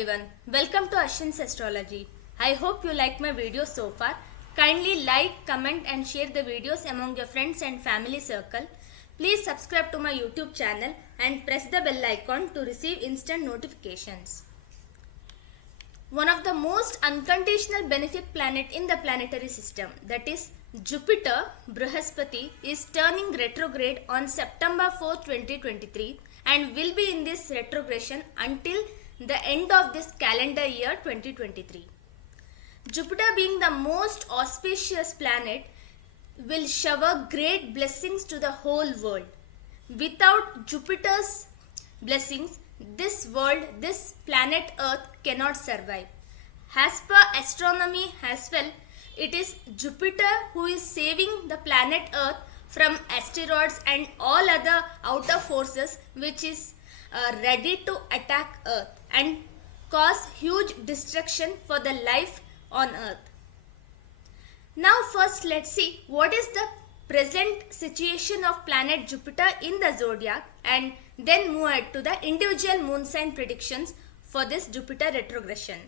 everyone, welcome to Ashwin's Astrology. I hope you like my video so far. Kindly like, comment and share the videos among your friends and family circle. Please subscribe to my YouTube channel and press the bell icon to receive instant notifications. One of the most unconditional benefic planet in the planetary system, that is Jupiter, Brihaspati, is turning retrograde on September 4, 2023 and will be in this retrogression until the end of this calendar year 2023. Jupiter, being the most auspicious planet, will shower great blessings to the whole world. Without Jupiter's blessings, this world, this planet Earth cannot survive. As per astronomy as well, it is Jupiter who is saving the planet Earth from asteroids and all other outer forces which is ready to attack Earth and cause huge destruction for the life on Earth. Now first let's see what is the present situation of planet Jupiter in the zodiac and then move ahead to the individual moon sign predictions for this Jupiter retrogression.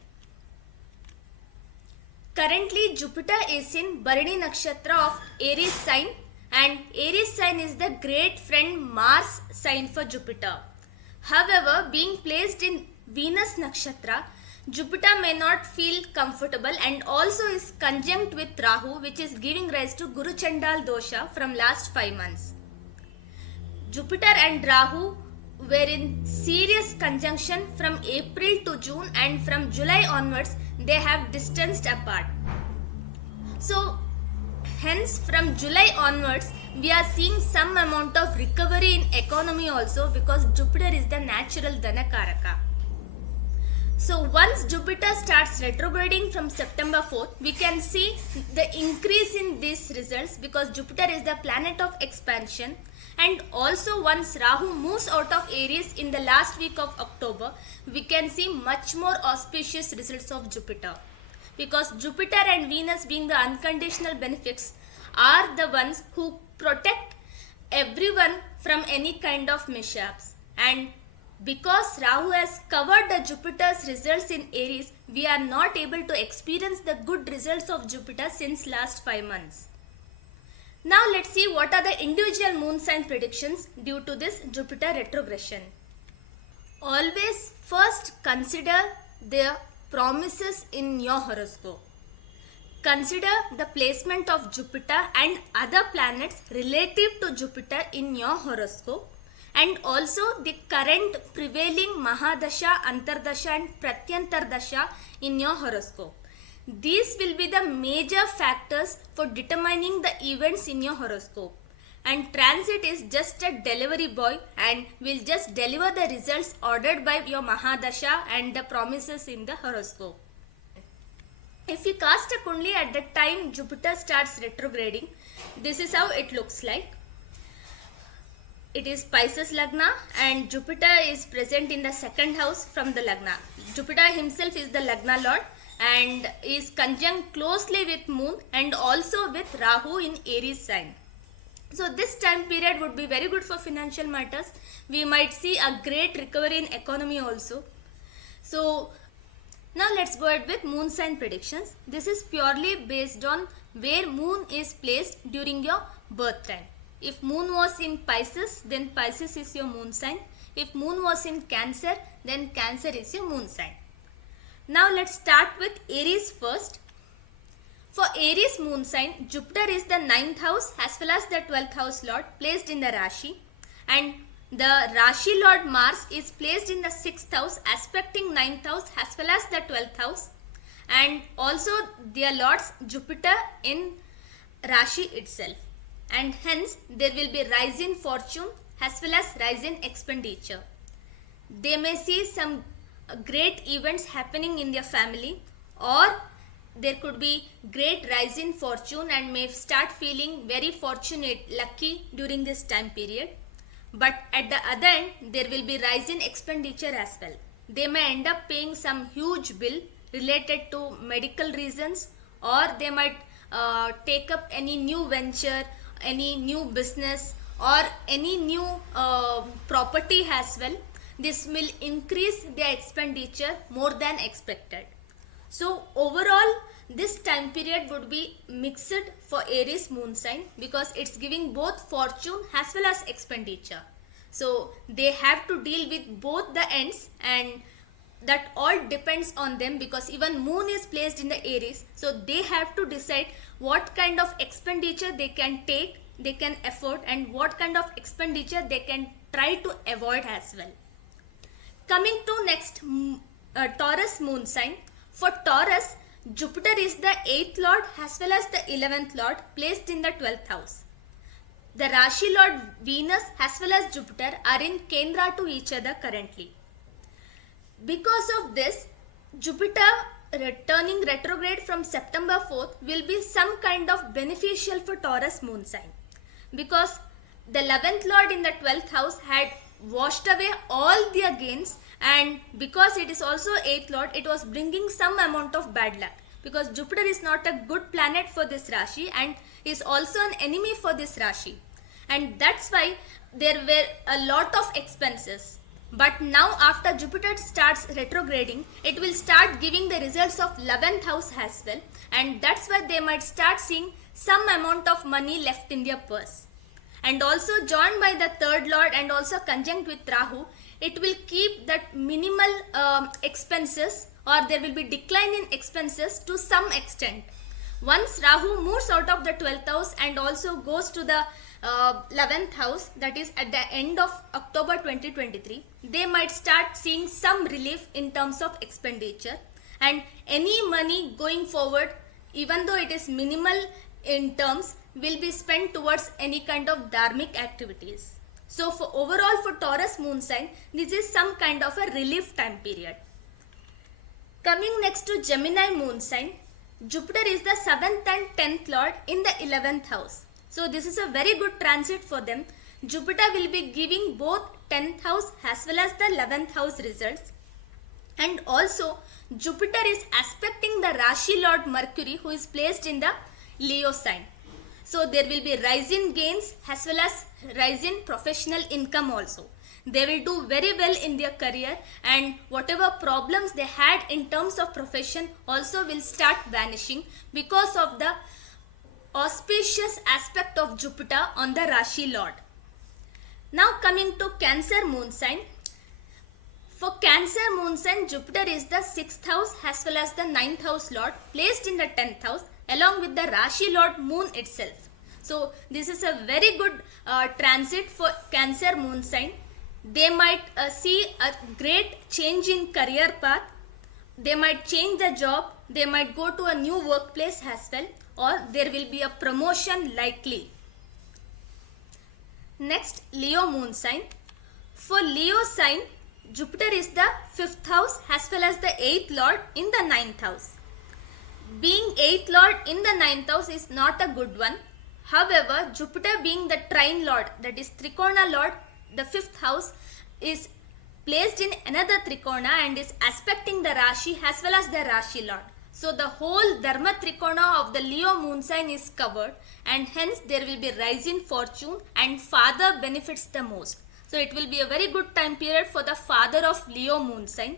Currently Jupiter is in Bharani Nakshatra of Aries sign, and Aries sign is the great friend Mars sign for Jupiter. However, being placed in Venus Nakshatra, Jupiter may not feel comfortable and also is conjunct with Rahu, which is giving rise to Guru Chandal dosha from last 5 months. Jupiter and Rahu were in serious conjunction from April to June, and from July onwards they have distanced apart. So hence from July onwards we are seeing some amount of recovery in economy also, because Jupiter is the natural Dhanakaraka. So once Jupiter starts retrograding from September 4th, we can see the increase in these results, because Jupiter is the planet of expansion. And also once Rahu moves out of Aries in the last week of October, we can see much more auspicious results of Jupiter. Because Jupiter and Venus, being the unconditional benefics, are the ones who protect everyone from any kind of mishaps. And because Rahu has covered the Jupiter's results in Aries, we are not able to experience the good results of Jupiter since last 5 months. Now let's see what are the individual moon sign predictions due to this Jupiter retrogression. Always first consider the promises in your horoscope. Consider the placement of Jupiter and other planets relative to Jupiter in your horoscope, and also the current prevailing Mahadasha, Antardasha and Pratyantardasha in your horoscope. These will be the major factors for determining the events in your horoscope. And transit is just a delivery boy and will just deliver the results ordered by your Mahadasha and the promises in the horoscope. If you cast a Kundli at the time Jupiter starts retrograding, this is how it looks like. It is Pisces Lagna and Jupiter is present in the second house from the Lagna. Jupiter himself is the Lagna Lord and is conjunct closely with Moon and also with Rahu in Aries sign. So this time period would be very good for financial matters. We might see a great recovery in economy also. So now let's go ahead with moon sign predictions. This is purely based on where Moon is placed during your birth time. If Moon was in Pisces, then Pisces is your moon sign. If Moon was in Cancer, then Cancer is your moon sign. Now let's start with Aries first. For Aries moon sign, Jupiter is the 9th house as well as the 12th house lord placed in the Rashi, and the Rashi lord Mars is placed in the 6th house aspecting 9th house as well as the 12th house, and also their lords Jupiter in Rashi itself, and hence there will be rise in fortune as well as rise in expenditure. They may see some great events happening in their family, or there could be great rise in fortune and may start feeling very fortunate, lucky during this time period. But at the other end, there will be rise in expenditure as well. They may end up paying some huge bill related to medical reasons, or they might take up any new venture, any new business or any new property as well. this will increase their expenditure more than expected. So overall, this time period would be mixed for Aries moon sign because it's giving both fortune as well as expenditure. So they have to deal with both the ends, and that all depends on them because even moon is placed in the Aries. So they have to decide what kind of expenditure they can take, they can afford, and what kind of expenditure they can try to avoid as well. Coming to next, Taurus moon sign. For Taurus, Jupiter is the 8th lord as well as the 11th lord placed in the 12th house. The Rashi lord Venus as well as Jupiter are in Kendra to each other currently. Because of this, Jupiter returning retrograde from September 4th will be some kind of beneficial for Taurus moon sign because the 11th lord in the 12th house had washed away all their gains, and because it is also 8th lord, it was bringing some amount of bad luck because Jupiter is not a good planet for this Rashi and is also an enemy for this Rashi, and that's why there were a lot of expenses. But now after Jupiter starts retrograding, it will start giving the results of 11th house as well, and that's why they might start seeing some amount of money left in their purse. And also joined by the 3rd lord and also conjunct with Rahu, it will keep that minimal expenses, or there will be decline in expenses to some extent. Once Rahu moves out of the 12th house and also goes to the 11th house, that is at the end of October 2023, they might start seeing some relief in terms of expenditure, and any money going forward, even though it is minimal in terms, will be spent towards any kind of dharmic activities. So for overall for Taurus moon sign, this is some kind of a relief time period. Coming next to Gemini moon sign, Jupiter is the 7th and 10th lord in the 11th house. So this is a very good transit for them. Jupiter will be giving both 10th house as well as the 11th house results. And also Jupiter is aspecting the Rashi lord Mercury, who is placed in the Leo sign. So there will be rise in gains as well as rise in professional income also. They will do very well in their career, and whatever problems they had in terms of profession also will start vanishing because of the auspicious aspect of Jupiter on the Rashi lord. Now coming to Cancer moon sign. For Cancer moon sign, Jupiter is the 6th house as well as the 9th house lord placed in the 10th house along with the Rashi lord moon itself. So this is a very good transit for Cancer moon sign. They might see a great change in career path. They might change the job. They might go to a new workplace as well, or there will be a promotion likely. Next, Leo moon sign. For Leo sign, Jupiter is the 5th house as well as the 8th lord in the 9th house. Being 8th lord in the 9th house is not a good one. However, Jupiter being the trine lord, that is Trikona lord, the 5th house, is placed in another Trikona and is aspecting the Rashi as well as the Rashi lord. So the whole Dharma Trikona of the Leo moon sign is covered, and hence there will be rise in fortune and father benefits the most. So it will be a very good time period for the father of Leo moon sign,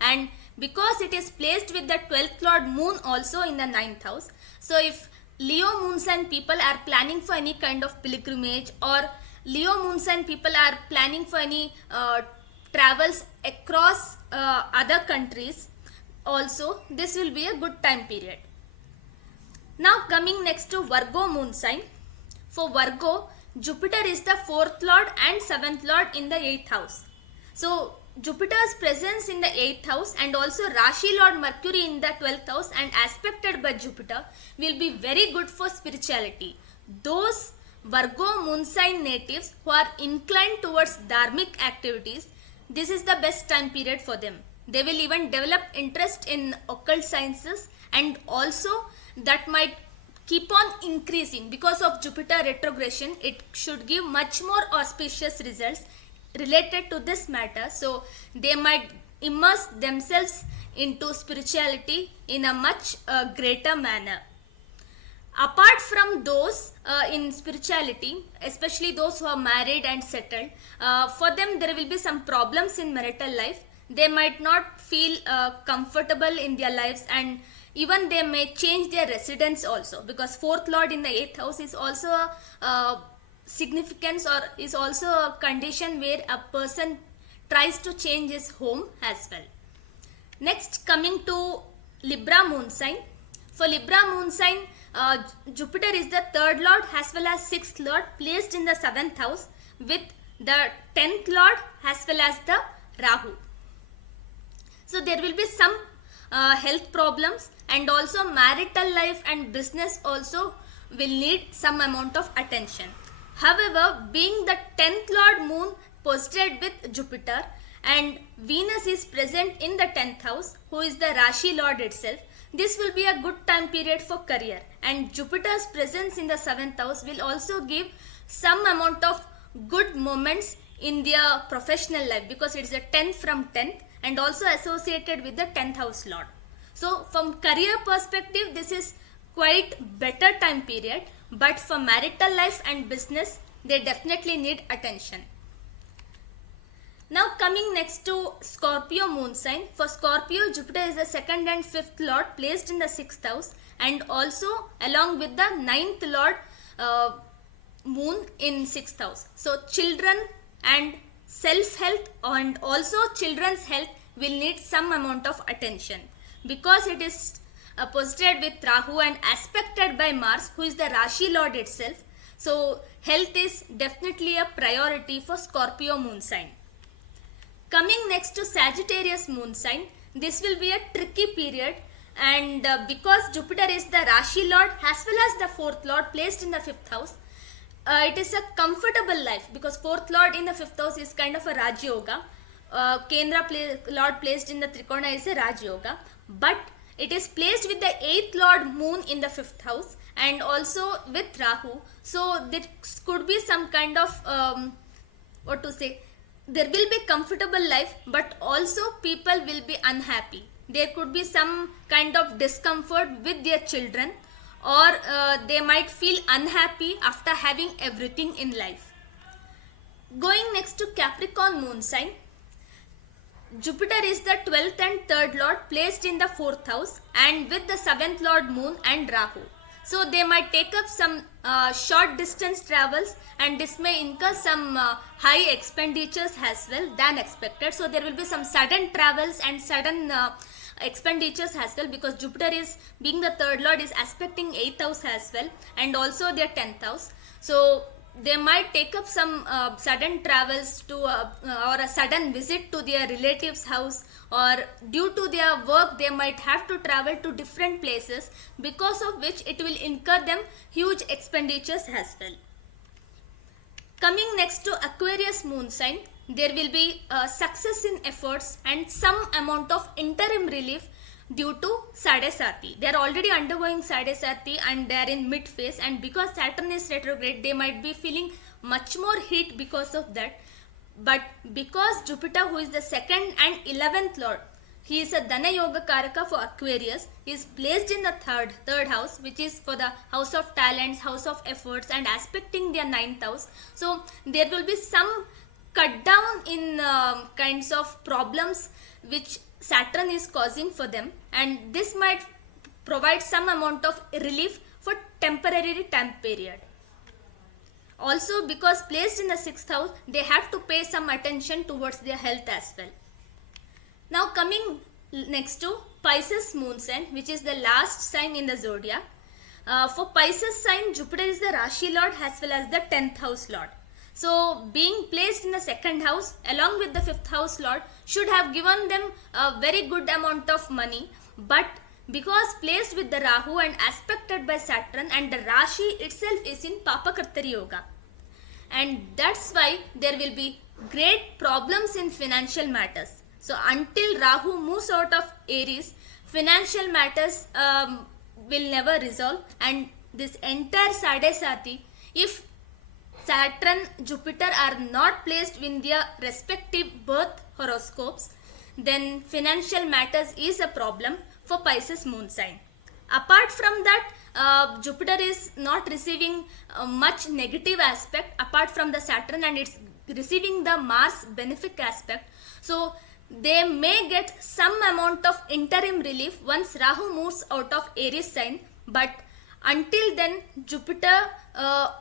and because it is placed with the 12th lord moon also in the 9th house. So if Leo moon sign people are planning for any kind of pilgrimage, or Leo moon sign people are planning for any travels across other countries, also this will be a good time period. Now coming next to Virgo moon sign. For Virgo, Jupiter is the 4th lord and 7th lord in the 8th house. So Jupiter's presence in the 8th house and also Rashi lord Mercury in the 12th house and aspected by Jupiter will be very good for spirituality. Those Virgo moon sign natives who are inclined towards dharmic activities, this is the best time period for them. They will even develop interest in occult sciences, and also that might keep on increasing because of Jupiter retrogression. It should give much more auspicious results related to this matter. So they might immerse themselves into spirituality in a much greater manner. Apart from those in spirituality, especially those who are married and settled, for them there will be some problems in marital life. They might not feel comfortable in their lives, and even they may change their residence also, because fourth lord in the 8th house is also a significance, or is also a condition where a person tries to change his home as well. Next, coming to Libra moon sign. For Libra moon sign, Jupiter is the third lord as well as sixth lord, placed in the 7th house with the 10th lord as well as the Rahu. So there will be some health problems, and also marital life and business also will need some amount of attention. However, being the 10th lord moon posited with Jupiter, and Venus is present in the 10th house, who is the Rashi lord itself, this will be a good time period for career, and Jupiter's presence in the 7th house will also give some amount of good moments in their professional life, because it is a 10th from 10th and also associated with the 10th house lord. So from career perspective, this is quite better time period, but for marital life and business, they definitely need attention. Now coming next to Scorpio moon sign. For Scorpio, Jupiter is the 2nd and 5th lord, placed in the 6th house, and also along with the 9th lord moon in 6th house. So children and self health and also children's health will need some amount of attention, because it is posited with Rahu and aspected by Mars, who is the Rashi lord itself. So health is definitely a priority for Scorpio moon sign. Coming next to Sagittarius moon sign, this will be a tricky period, and because Jupiter is the Rashi lord as well as the 4th lord placed in the 5th house, it is a comfortable life, because 4th lord in the 5th house is kind of a Raj Yoga. Kendra lord placed in the Trikona is a Raj Yoga, but it is placed with the 8th lord moon in the 5th house and also with Rahu. So there could be some kind of there will be comfortable life, but also people will be unhappy. There could be some kind of discomfort with their children, or they might feel unhappy after having everything in life. Going next to Capricorn moon sign. Jupiter is the 12th and 3rd lord, placed in the 4th house and with the 7th lord moon and Rahu. So they might take up some short distance travels, and this may incur some high expenditures as well than expected. So there will be some sudden travels and sudden expenditures as well, because Jupiter is being the 3rd lord is aspecting 8th house as well and also their 10th house. So they might take up some sudden travels to or a sudden visit to their relatives' house, or due to their work they might have to travel to different places, because of which it will incur them huge expenditures as well. Coming next to Aquarius moon sign, there will be success in efforts and some amount of interim relief due to Sadesati. They are already undergoing Sadesati and they are in mid phase, and because Saturn is retrograde, they might be feeling much more heat because of that. But because Jupiter, who is the 2nd and 11th lord, he is a Dana Yoga Karaka for Aquarius, is placed in the third house, which is for the house of talents, house of efforts, and aspecting their 9th house. So there will be some cut down in kinds of problems which Saturn is causing for them, and this might provide some amount of relief for temporary time period. Also, because placed in the 6th house, they have to pay some attention towards their health as well. Now coming next to Pisces moon sign, which is the last sign in the zodiac. For Pisces sign, Jupiter is the Rashi lord as well as the 10th house lord. So being placed in the 2nd house along with the 5th house lord should have given them a very good amount of money, but because placed with the Rahu and aspected by Saturn, and the Rashi itself is in Papakartari Yoga, and that's why there will be great problems in financial matters. So until Rahu moves out of Aries, financial matters will never resolve, and this entire Sadesati, if Saturn, Jupiter are not placed in their respective birth horoscopes, then financial matters is a problem for Pisces moon sign. apart from that, Jupiter is not receiving much negative aspect apart from the Saturn, and it's receiving the Mars benefic aspect. So they may get some amount of interim relief once Rahu moves out of Aries sign, but until then Jupiter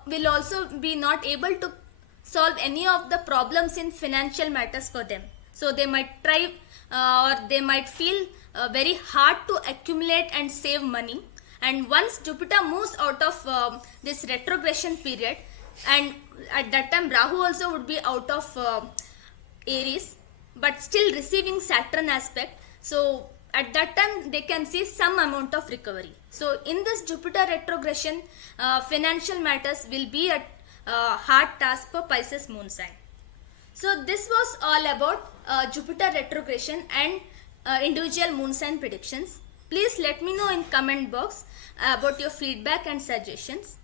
will also be not able to solve any of the problems in financial matters for them. So they might try or they might feel very hard to accumulate and save money. And once Jupiter moves out of this retrogression period, and at that time Rahu also would be out of Aries, but still receiving Saturn aspect. So at that time they can see some amount of recovery. So in this Jupiter retrogression, financial matters will be a hard task for Pisces moon sign. So this was all about Jupiter retrogression and individual moon sign predictions. Please let me know in comment box about your feedback and suggestions.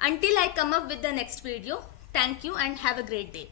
Until I come up with the next video, thank you and have a great day.